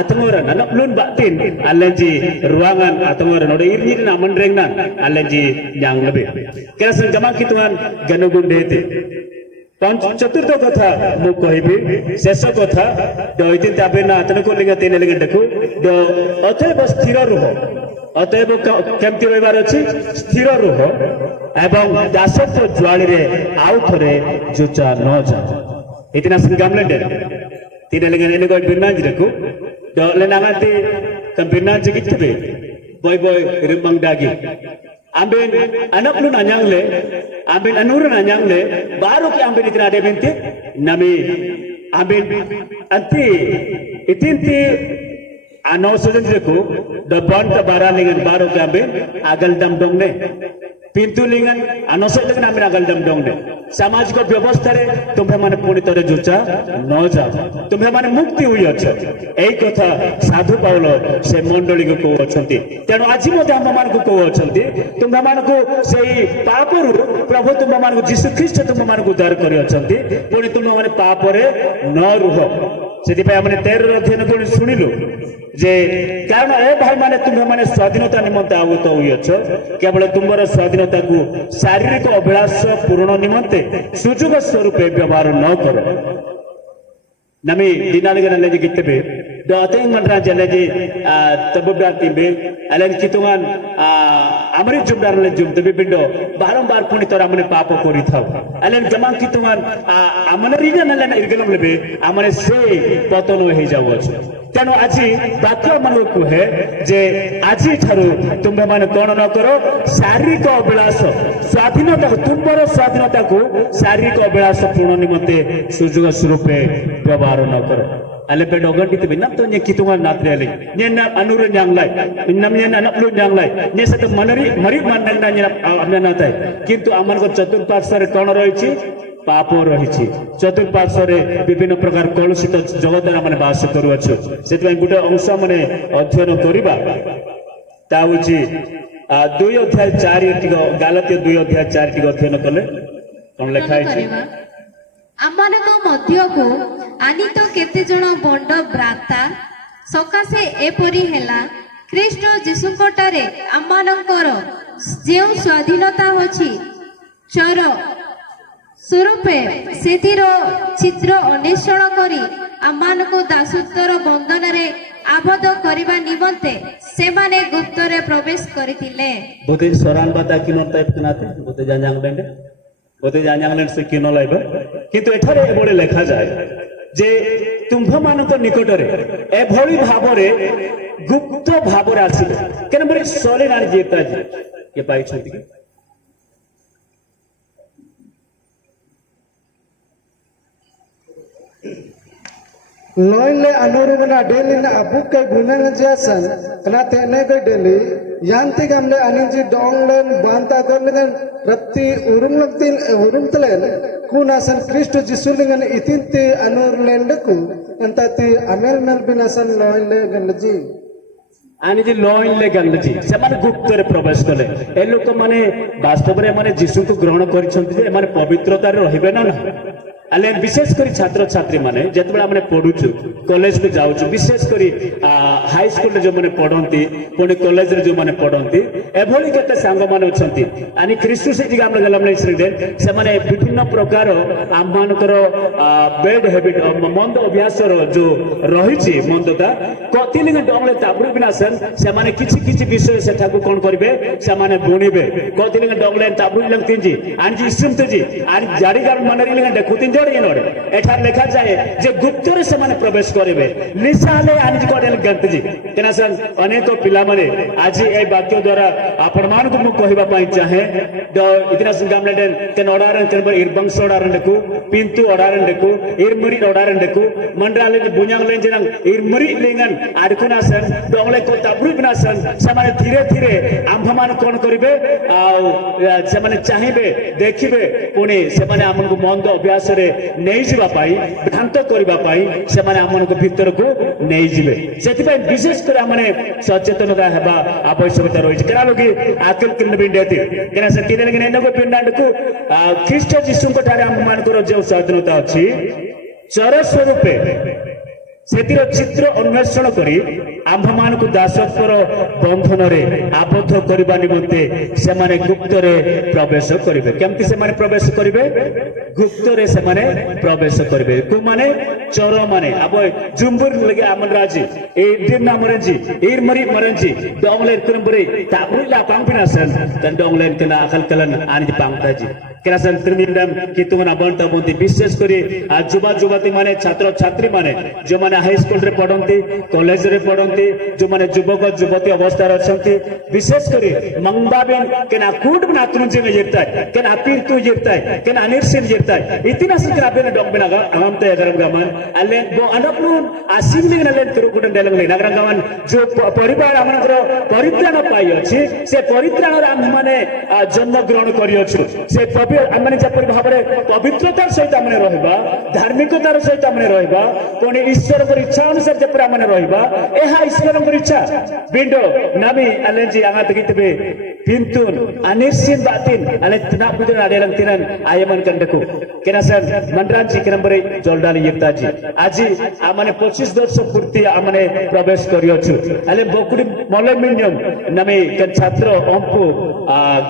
atangora nanap lun batin alenji ruangan atangora node irni naman rengna alenji yang lebih kena senjama kituan ganugun dete चतुर्थ कथा मु कहबी शेष कथा दैतिन ताबेना तनको लिंग तीन लिंग देखु द अतएव स्थिर रुह अतएव केमति रहबार अछि स्थिर रुह एवं दासत्व ज्वाली रे आउ थरे जुचा न जा इतना संगामले दे तीन लिंग ने को बिरना देखु द लेनांगति तम बिरना जिगितबे boy rimang dagi amben anak lu nanyang le amben anur nanyang le baru ki amben itina ade binti nami amben anti itinti ano sudan jeku the bond ka baralingan baru ki amben agal dam dong ne pintu lingan ano sudan amben agal dam dong ne समाज को व्यवस्था रे तुम्हें माने पुणी तरे जुचा न जाओ तुम्हें माने मुक्ति हुई अच्छा एक कथा साधु पाउलो से मंडली को को अछंती तेनो आजि मते हम मान को अछंती तुम्हें मान को सेही पापरु प्रभु तुम्हें मान को यीशु ख्रीष्ट तुम्हें मान को उद्धार करी अछंती पुणी तुम्हें माने पाप रे न रुह सेति पे हमने 13 अध्ययन को सुनिलु जे कारण ए भाई माने तुम्हें माने स्वाधीनता निमंते आवत हुई अछ केवल तुमर स्वाधीनता को शारीरिक अभिलाष पूर्ण निमंते सुजुग स्वरूप व्यवहार न करो नमी दिनालिगन लेजी गितबे दो अतेंग मनरा जलेजी तबब्यार तिबे अलेन कितुगान अमरि जुमदार ले जुमतबे बिंडो बारंबार पुनि तोरा मने पाप करि थाव अलेन जमा कितुगान अमन रिगन अलेन इरगलम लेबे अमने से पतन हो जावो छ तेनो आजि वाक्य मन को है जे आजि थारु तुमे माने कोन न करो शारीरिक अभिलाष स्वाधीनता तुमर स्वाधीनता को शारीरिक अभिलाष पूर्ण निमंते सुजुग स्वरूप व्यवहार न करो ale pe dogan itu binam tu nye kitungan natre ale nye na anurun yang lai nam nye na naplu yang lai nye satu mari mandang na nye amna natai kintu aman ko chatur paksare kono rohichi पाप रही चतुर्पार्श्वे विभिन्न प्रकार कलुषित जगत मैंने बास करुछु से गोटे अंश मैंने अध्ययन करवा 2 अध्याय 4 गालातिय 2 अध्याय 4 अध्ययन कले कौन लिखा है आमानक मध्यको आनी तो केते जण बंड ब्राता सकासे एपरी हेला ख्रीष्ट जीशुंकटारे आमानकर जे स्वाधीनता होछि चर स्वरूपे सेतिर चित्र अन्वेषण करी आमानको दासत्वर बंधन रे आबद्ध करिबा निमंते से माने गुप्त रे प्रवेश करितिले बोते सरान बाता किनो टाइप कनाते बोते जांजांगलेंडे बोते जांजांगलेंड से किनो लाइबा किंतु एठारे एबोले लेखा जाय जे तुम्भ मानक निकट रे एभली भाबरे गुप्त भाबरे आसीले केन बरे सोले नानी जेता जे के पाइ छथि के लोइले अनुरुगना डेली ना अबुक के गुनंग जैसन कना तेने के डेली यांति गमले अनिजी डोंगलन बांता करलन प्रति उरुम तलेन कुनासन क्रिस्ट जिसुलिंगन इतिंते अनुरलेंडकु अंतति अमेल मेल बिनासन लोइले गनजी आनिजी लोइले गनजी से माने गुप्त रे प्रवेश कले ए लोक माने वास्तव रे माने यीशु को ग्रहण करिसंति जे माने पवित्रता रे रहिबे ना अले विशेष करी छात्र छात्री माने जेतबे हमने पढुछु कॉलेज को जाउछु विशेष करी हाई स्कूल रे जो माने पढंती पुणी कॉलेज रे जो माने पढंती एभली केते सांग माने अछंती आनी ख्रीष्ट से जिगा हमने गलम नै श्रीदेन से माने विभिन्न प्रकार आमानकर बैड हैबिट मंद अभ्यास रो जो रहिछि मंदता कतिलिंग डंगले ताबरु बिनासन से माने किछि विषय सेठा को कोन करबे से माने बुनिबे कतिलिंग डंगले ताबरु लंगतिंजी आनी इसुमतेजी आनी जाडी गाल मनरिलिंग देखुतिन एठार लिखा जाए जे गुप्त रे से माने प्रवेश करिवे लिसाले आनि कोडेल गंतजी केनासन अनेक पिला माने आज ए वाक्य द्वारा आपण मान को मु कहिबा पई चाहे द इतना संगामलेन केन ओडारन केन इरबंग ओडारन देखु पिंतु ओडारन देखु इरमुरी ओडारन देखु मंडराले बुन्यांगलेन जन इरमुरी लेंगन आडकुनासन डोंगले को ताबरु बिनासन से माने धीरे धीरे आंभ मान कोन करिवे आ से माने चाहिबे देखिबे पुणी से माने हमन को मंद अभ्यास रे नहीं जीवा पाई भ्रांत करबा पाई से माने हमन को भीतर को नहीं जीवे सेति पे विशेष कर हमने सचेतनता हेबा आवश्यकता रही केना लोगी आकल किन बिंडेति केना से तिने लगे नको पिंडांड को ख्रीष्ट जीशु को ठारे हम मान को जो स्वाधीनता अछि चर स्वरूपे सेतिर चित्र अन्वेषण करी आम्भमान को दासत्वर बंधन रे आबद्ध करबा निमंते से माने गुप्त रे प्रवेश करिवे केमति से माने प्रवेश करिवे गुप्त रे से माने प्रवेश करिवे को माने चोर माने अब जुम्बुर लगे आमन राजी ए दिन नामरंजी एर मरी मरंजी डोंगलेन करंबरे ताबुला पांगपिनासन तन डोंगलेन कना अकल कलन आनि पांगताजी केरासन त्रिमिंदम कितुना बंत बंती विशेष करी जुवा जुवती माने छात्र छात्री माने जो माने हाई स्कूल रे पढंती कॉलेज रे पढंती जो माने युवक युवती अवस्था रे अछंती विशेष करी मंगबाबेन केना कूट बना तुंजे में जिरता है केना पीर तू जिरता है केना अनिरसिन जिरता है इतना सिकरा बेन डोंग बिना हम ते गरम गमन अले बो अनपनुन आसिम ले नले तुरु गुडन डेलंग ले नगरम गमन जो परिवार हमनकर परित्राण पाई अछि से परित्राण रे हम माने जन्म ग्रहण करि अछु से आमने जपरि भाबरे पवित्रतार सहित आमने रहबा धार्मिकतार सहित आमने रहबा पुणी ईश्वर को इच्छा अनुसार जपरि आमने रहबा एहा ईश्वर को इच्छा बिंडो नबी अलेंजी आगा तकितबे पिंतुन अनिसिन बातिन अले तना पुदन आडेलंग तिनन आयमन कंडको केनासन मंडरांची केनबरे जोलडाली यक्ताजी आजी आमने 25 वर्ष पूर्ति आमने प्रवेश करियछु अले बोकुडी मलेमिनियम नमे कन छात्र अंपु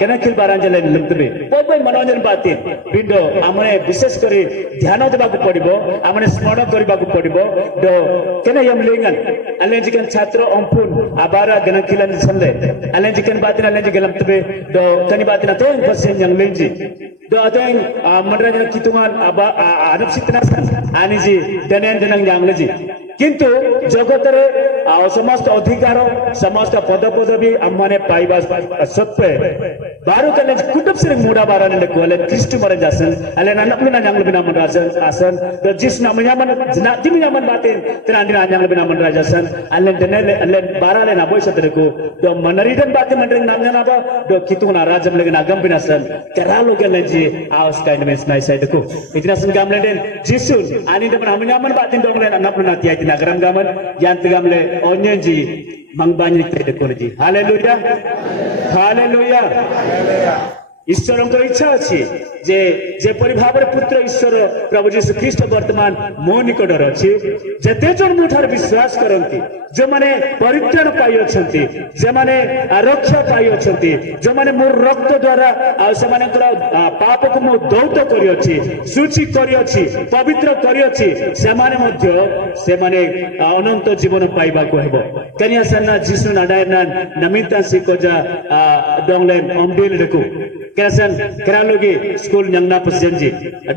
केनखिल बारांजले लुतबे बोय मनोरंजन बातिन बिंडो आमने विशेष करी ध्यान देबाकू पड़िबो आमने स्मरण करबाकू पड़िबो दो केने यम लिंगन अलेंजी कन छात्र अंपुन आबारा गनखिलन संले अलेंजी कन बातिन अलेंजी गलमतबे दो कनि बातिन तो पसेन यंग लेंजी दो अतें मनोरंजन कितुमान आबा आनपसितनासन आनिजी दनेन दनंग यांगलेजी किंतु जगतरे समस्त अधिकार समस्त पद पदवी आमने पाइबा सत्वे बारु कले कुटुब से मुडा बाराने कोले क्रिस्ट मरे जासन अले ननपलु ना jangal bina मनराजन आसन द जिस नामयामन जनाति मियामन बातें तेरांदी ना jangal bina मनराजन अले दनेले अले बाराले ना बोय सतरेको द मनरीदन बातें मनरे नामया ना बा द कितु ना राजम लेगे नागम बिना सन केरालो गले जी आउस काइंड में स्नाइ साइड को इतना सन गामले den जिसुन आनी दमन हमयामन बातें डोंगले ननपलु ना तिया नगरम गामन यांत गामले ओन्यजी मंगबानी ते कोलजी हालेलुया हालेलुया ईश्वर को इच्छा अच्छी जे जेपरि भाବରେ पुत्र ईश्वर प्रभु जीशु ख्रीष्ट वर्तमान मो निकटर अछि जते जन मुठार विश्वास करंती जो माने परित्राण पाई अछंती जे माने रक्षा पाई अछंती जो माने मोर रक्त द्वारा आ से माने पाप को मो दौत करि अछि सूची करि अछि पवित्र करि अछि से माने मध्य से माने अनंत जीवन पाइबा को हेबो कनिया सन्ना जीशु नाडायना नमिता सिकोजा डोंगलेन ओमडेल रेको केसन केरालोगी स्कूल नंगना पसंजी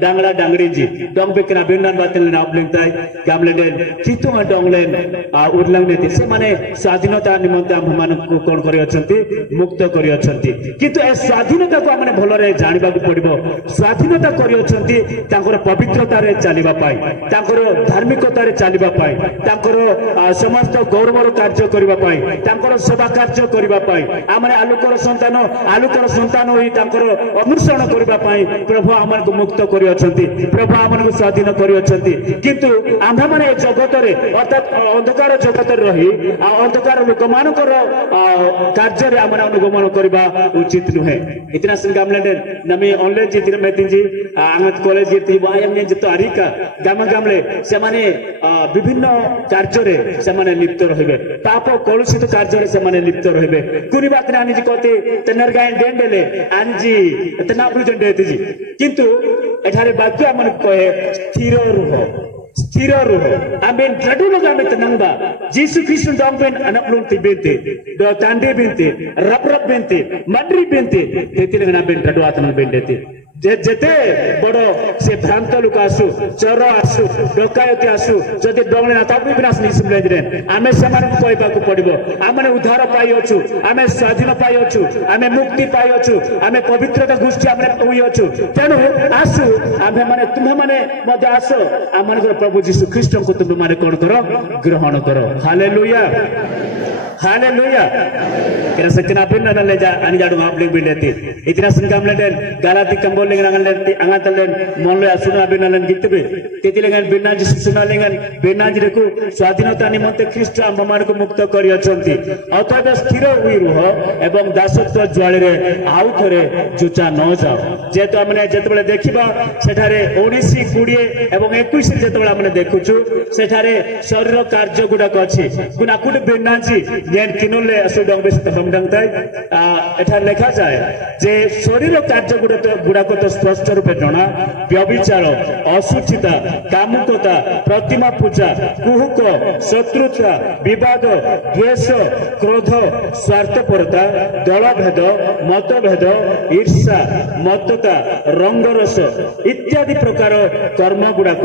डांगला डांगरीजी डोंग बेकना बिनन बातें ना अपलिंगताय गामलेन कितु डोंगलेन उरलंग नेति से माने स्वाधीनता निमंते हममान को कोन करि अछंती मुक्त करि अछंती किंतु ए स्वाधीनता को हमने भलरे जानिबा को पड़िबो स्वाधीनता करि अछंती तांकर पवित्रता रे चालिबा पाई तांकर धार्मिकता रे चालिबा पाई तांकर समस्त गौरवर कार्य करिबा पाई तांकर सेवा कार्य करिबा पाई हमने आलोकर संतान होई अनुसरण करने प्रभु आम को मुक्त कर प्रभु आम को स्वाधीन कर किंतु आंध्र मान जगत अर्थात अंधकार जगत रही अंधकार लोक मान कार्य आम अनुगमन करने उचित नुहे इतना गामले नमी ऑनलाइन जी मेती जी आंगत कॉलेज जी वायम जो आरिका गाम गामले से माने विभिन्न कार्य से लिप्त रहे पाप कलुषित कार्य से लिप्त रहे कुनी बात आनी जी कहते तेनर गाय डेंडेले आनजी तना बुझन देती जी किंतु एठारे वाक्य आमन कहे स्थिर रुह आमेन ड्रडु लगामे तनंगबा जीसु ख्रीष्ट डोंगबेन अनपलुन तिबेते दो तांडे बेनते रपरप बेनते मड्री बेनते तेतिले गना बेन ड्रडु आतन बेन देते जेते बड़ो से भ्रांत लोक आसु चोर आसु डकायती आसु जदि डोंगले ना तापि विनाश नि सुमले दिने आमे समान कहबा को पड़िबो आमे उद्धार पाई अछु आमे स्वाधीन पाई अछु आमे मुक्ति पाई अछु आमे पवित्रता गोष्ठी आमे होई अछु तेनु आसु आमे माने तुम्हे माने मध्य आसो आमन प्रभु जीशु ख्रीष्ट को तुम माने कोन करो ग्रहण करो हालेलुया हालेलुया केना सकना बिन न ले जा अनि जाडू आप ले बिलेती इतना संगम ले गालाती कंबोल lengan angan talen monlo asuna benalen gitbe teti lengan benaji susuna lengan benaji reku স্বাধীনতা নিমন্তে খ্রিস্ট আমମାନଙ୍କୁ মুক্ত କରିଅଛନ୍ତି ଅତଏବ ସ୍ଥିର ହୋଇ ରୁହ ଏବଂ ଦାସତ୍ୱ ଜ୍ୱାଳିରେ ଆଉ ଥରେ ଜୁଚା ନ ଯାଅ ଯେହେତୁ ଆମେ ଯେତେବେଳେ ଦେଖିବା ସେଠାରେ 19 20 ଏବଂ 21 ଯେତେବେଳେ ଆମେ ଦେଖୁଛୁ ସେଠାରେ ଶରୀର କାର୍ଯ୍ୟ ଗୁଡାକ ଅଛି କୁନାକୁଟ ବେନାଜି ଯେନ୍ କିନଲେ ଆସୁ ଡଙ୍ଗବେ ଡଙ୍ଗଡଙ୍ଗତାଇ ଏଠାରେ ଲେଖାଯାଏ ଯେ ଶରୀର କାର୍ଯ୍ୟ ଗୁଡାକ ତ ସ୍ପଷ୍ଟ ରୂପେ ଜଣା ବ୍ୟଭିଚାର ଅଶୁଚିତା କାମୁକତା ପ୍ରତିମା ପୂଜା କୁହୁକ ଶତ୍ରୁତା ବିବାଦ ଦ୍ୱେଷ କ୍ରୋଧ ସ୍ୱାର୍ଥପରତା ଦଳଭେଦ ମତଭେଦ ଈର୍ଷା ମତ୍ତତା ରଙ୍ଗରସ ଇତ୍ୟାଦି ପ୍ରକାର କର୍ମ ଗୁଡାକ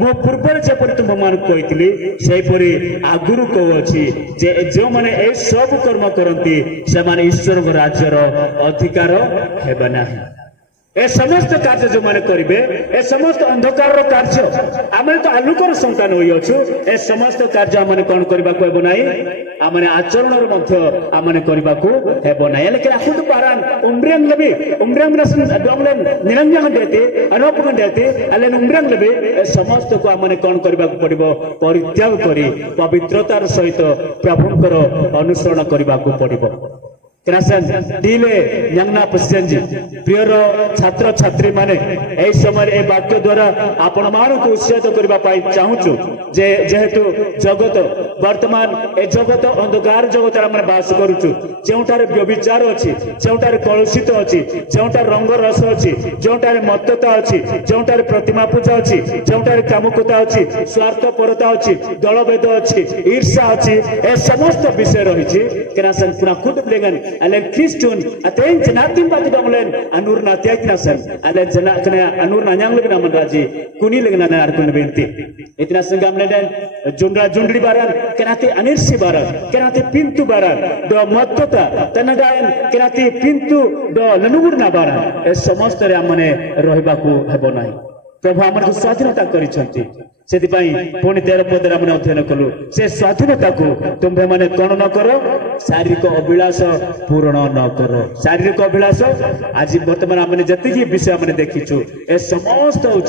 ମୁଁ ପୂର୍ବରେ ଯେପରି ତୁମମାନଙ୍କୁ କହିଥିଲି ସେହିପରି ଆଗରୁ କହୁଅଛି ଯେ ଯେଉଁମାନେ ଏ ସବୁ କର୍ମ କରନ୍ତି ସେମାନେ ଈଶ୍ୱରଙ୍କ ରାଜ୍ୟର ଅଧିକାର ହେବେ ନାହିଁ ए समस्त कार्य जो माने करिवे ए समस्त अंधकार रो कार्य आमे तो आलुकर संतान होई अछु ए समस्त कार्य आमे कोन करबा को हेबो नाही आमे आचरण रो मध्य आमे करबा को हेबो नाही लेकिन आखु तो पारान उम्रंग रसन डोंगलन निरंजन देते अनोपन देते अले उम्रंग लेबे ए समस्त को आमे कोन करबा को पड़िबो परित्याग करी पवित्रतार सहित प्रभुकर अनुसरण करबा को पड़िबो क्रासन दिले यंगना पसंजी प्रियर छात्र छात्री माने ए समय ए वाक्य द्वारा आपण मान को उत्साहित करबा पाई चाहूछु जे जेहेतु जगत वर्तमान ए जगत अंधकार जगत रे बास करूछु जेउटारे व्यभिचार अछि जेउटारे कलुषित अछि जेउटारे रंग रस अछि जेउटारे मत्तता अछि जेउटारे प्रतिमा पूजा अछि जेउटारे कामकुता अछि स्वार्थपरता अछि दलभेद अछि ईर्ष्या अछि ए समस्त विषय रहिछि क्रासन पुना खुद legend alen kristun aten jenatin bati donglen anur natia kinasan alen jena kena anur nanyang lebih naman raji kuni lengan na arkun benti itina sengam leden jundra jundri baran kenati anirsi baran kenati pintu baran do mottota tanagaen kenati pintu do lenugurna baran e samastare amane rohibaku hebo nai प्रभु आम स्वाधीनता करिसेंती पुणी 13 पदर आम अध्ययन कलु से स्वाधीनता को तुम्हें माने कौन न करो शारीरिक अभिलाष पूर्ण न करो शारीरिक अभिलाष आज बर्तमान आम जी विषय आम देखीचु ए समस्त हूँ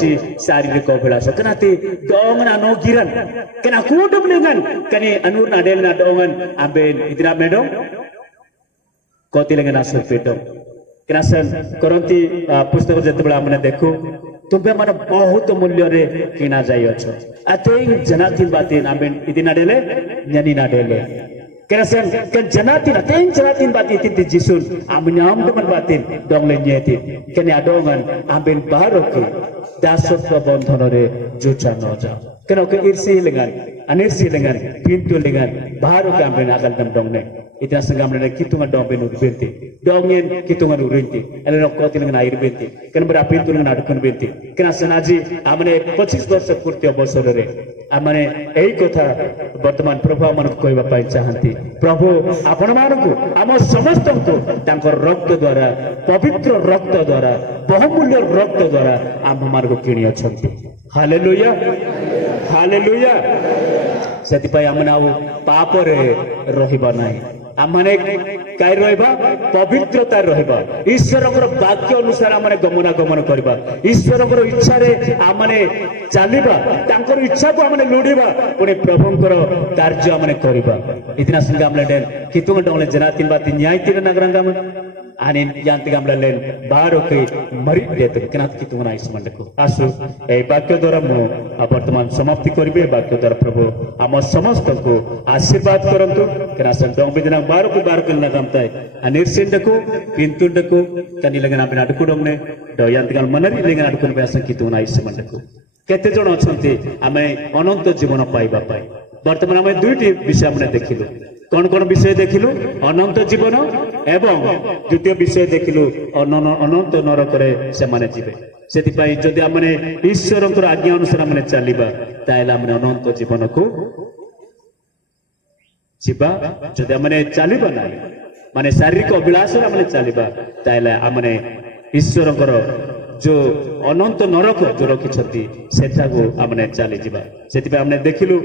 शारीरिक अभिलाष कनाती डोंगना नो गिरन कना कूटुम लेगन कनी अनुर ना डेल ना डोंगन आबेन इदरा मेडम कोती लेगन आसर पेटो कनासन करंती पुस्तक जतबेला आम देखु तुम्हें माने बहुत मूल्य रे किना जाय अछो अतें जनातिन बातिन आबेन इदिना डेले न्यानी ना डेले केरसन के जनातिन अतें जनातिन बाति इति जिसुन आमन्याम तमन बातिन डोंगले न्येति केने आडोंगन आबेन बारोके दासत्व बंधन रे जुचा न जा केनो के ईर्षि लेंगन अनिर्षि लेंगन पिंतु लेंगन बारोके आबेन आगल दम डोंगने इतना संगम ने कितुंगा डोंबेन उरबेंती डोंगेन कितुंगा उरिंती एले नकोति लेंगन आइर बेंती केन बरा पिंतु लेंगन आडकुन बेंती केना सनाजी आमने 25 वर्ष पूर्ति अवसर रे आमने एही कथा वर्तमान प्रभु मन कहबा पाई चाहंती प्रभु आपण मानको आम समस्त को तांकर रक्त द्वारा पवित्र रक्त द्वारा बहुमूल्य रक्त द्वारा आम मानको किणी अछंती हालेलुया हालेलुया सेति पई आमना पाप रे रहिबा नाही आमने काय रहबा पवित्रता रहबा ईश्वरकर वाक्य अनुसार आमने गमनागमन करबा ईश्वरकर इच्छा रे आमने चालिबा तांकर इच्छा को आमने लोडिबा पुणे प्रभुंकर कार्य आमने करबा इतना संग आमने डेन कितुंग डोले जनातिन बाति न्याय तीर नगरंगाम आने यांति गामला लेन बारो के मरि देत कनात कितुंग ना इसमंडको आसु ए वाक्य द्वारा मो वर्तमान समाप्ति करबे वाक्य द्वारा प्रभु आम समस्त को आशीर्वाद करंतु कना संतों बिना बारो के नगमताय अनिर्सिंडको पिंतुंडको कनि लगन आपन अडकुडोंने दयांति गाल मनरि लगन अडकुन बेसन कितुंग ना इसमंडको केते जण अछंती आमे अनंत जीवन पाइबा पाई वर्तमान आमे दुईटी विषय हमने देखिलु कौन कौन विषय देखिलु अनंत जीवन एवं द्वितीय विषय देखिलु अनंत नरक रे से माने जीवे सेति पई जदि हमने ईश्वरकर आज्ञा अनुसार हमने चलिबा ताइला हमने अनंत जीवन को जीवा जदि हमने चलिबा ना माने शारीरिक अभिलाष रे हमने चलिबा ताइला हमने ईश्वरकर जो अनंत नरक जो रखिछंती सेठाको हमने चली जीवा सेति पई हमने देखिलु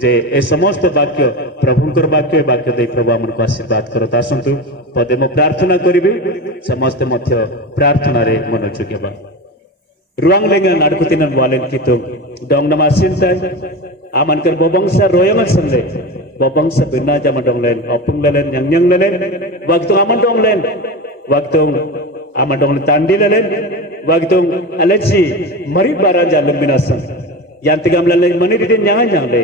जे ए समस्त वाक्य प्रभुंकर वाक्य दे प्रभु हमको आशीर्वाद करत आसंतु पदे मो प्रार्थना करिबे समस्त मध्य प्रार्थना रे मनोযোগ हेबा रुआंग लेंगा नाडकुतिनन वालेन कितु दंग नमा सिनताय आमान कर बबंसा रोयंग संले बबंसा बिना जमा donglen opung lelen yang lelen waktu aman donglen waktu aman donglen tandi lelen waktu aleci mari bara jalum binasan yang tigam lelen mani didin yang le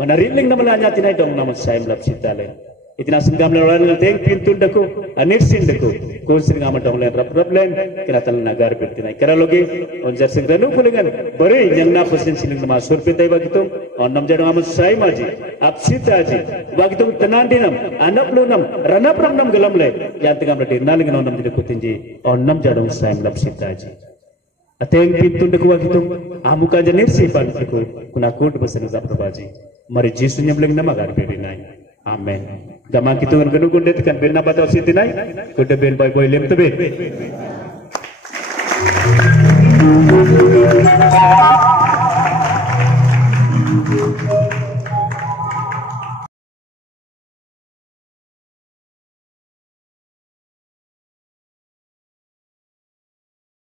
manariling nama lanya tinai dong nama saim lap sitale itina sengam lelen teng pintu daku anirsin daku kursin ngama donglen rap len kenatan nagar bertinai kera logi onjar sengranu kulingan beri yang na kusin siling nama surpitai waktu onam jadong amat saim aji apsita aji waktu tenandinam anap lunam ranap ramnam gelam le yang tigam lelen nalingan onam jadi kutinji onam jadong saim lap sita aji ateng pintu daku waktu amuka janirsi ban daku kuna kod besan zaprabaji mari jisunya beling nama gar berinai amen Gamang kitu kan ganu gundet kan ben napa tahu sitinai kuda ben boy lem tebe